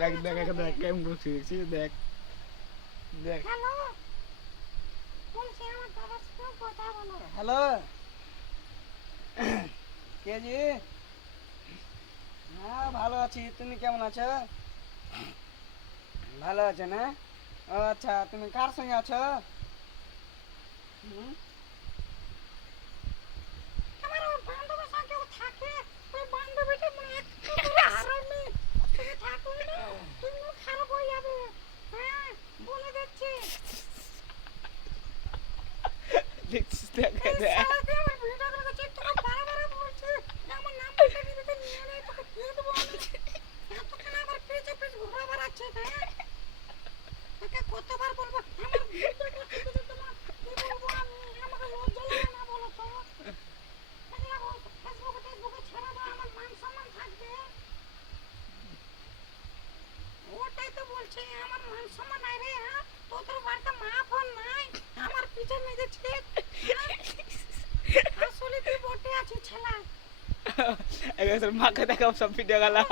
দেখ দেখ দেখ কেমন করছি দেখছিস দেখ দেখ। হ্যালো, বলছি আমার দাদার সাথে কথা বলো। হ্যালো কে জি? হ্যাঁ ভালো আছি, তুমি কেমন আছো? ভালো আছো না? ও আচ্ছা, তুমি কার সঙ্গে আছো? হুম? আমার ওই বান্ধবীর সঙ্গে ও থাকে। ওই বান্ধবীটা মানে একটু করে হারামি। তুমি থাকলে না, তুমি খারাপ হয়ে যাবে। হ্যাঁ, বলে দিচ্ছি। দেখছিস দেখ এই দেখ। শালাকে আমার ভিডিও করে দিচ্ছি, তোকে বারবার বলছি যে আমার নাম্বারটা নিতে নিয়ে নে, তোকে দিয়ে দেবো আমি। এতক্ষণ আবার পেঁচে পেঁচে ঘুরে বেড়াচ্ছে, হ্যাঁ? তোকে কতবার বলবো আমার ভিডিওটা টিপে দিতে না? কি বলবো আমি? আমাকে লজ্জা লাগে না বলো তো? এগুলো ফেসবুকে টেসবুকে ছেড়ে দাও, আমার মান সম্মান থাকবে। ওটাই তো বলছি, আমার মান সম্মান নাই রে, হ্যাঁ? তোদের বাড়িতে মা বোন নাই, আমার পিছনে লেগেছিস, হ্যাঁ? আসলে তুই বটে আছিস ছেলা। এবার মাকে দেখাও সব ভিডিও গালা।